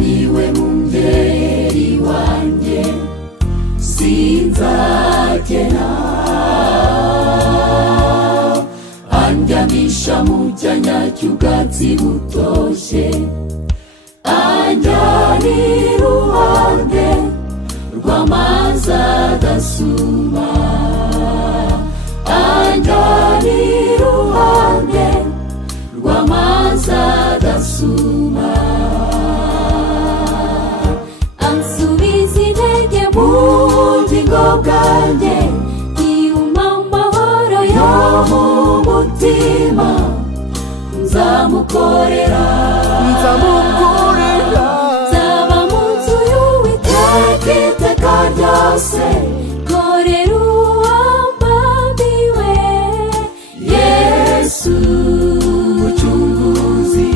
Niwe mungeri wanjye sinzakena anjyamisha mu cyanya cy'ubwatsi butoshye anjyana iruhande rw'amazi adasuma anjyana iruhande rw'amazi adasuma ubugingo bwanjye yuma amahoro yo mu mutima nzamukorera nzaba mu nzu y'Uwiteka iteka ryose korera uwambambiwe Yesu Mucunguzi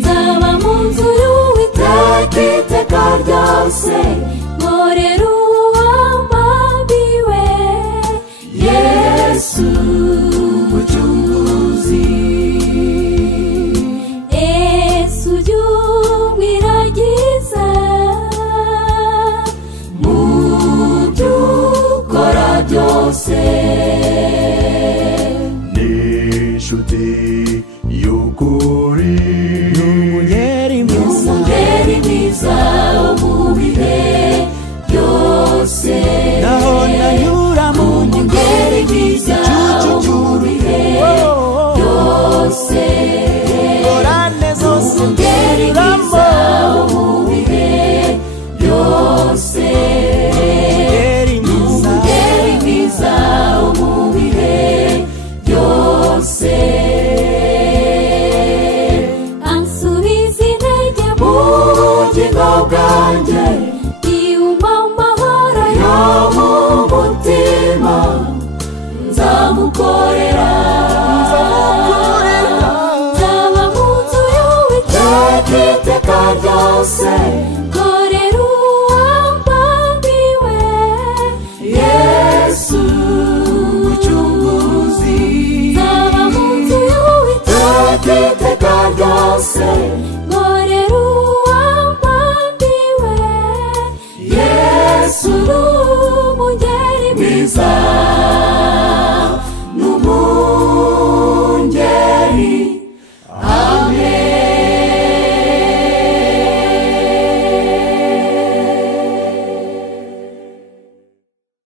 nzaba mu nzu y'Uwiteka iteka ryose korera Yesu Mucunguzi Yesu jumiragiza mu byo ukora byose n'inshuti y'ukuri n'umugeri mwiza wo mu bihe byose naho nanyura mu mugeri mwiza wo mu bihe byose ngorane zose mugeri mwiza wo mu bihe byose mugeri mwiza wo mu bihe byose ansubiza intege mu bugingo bwanjye yuma amahoro yo mu mutima nzamukorera nzaba mu nzu y'Uwiteka iteka ryose korera uwambambiwe Yesu Mucunguzi nzaba mu nzu y'Uwiteka iteka ryose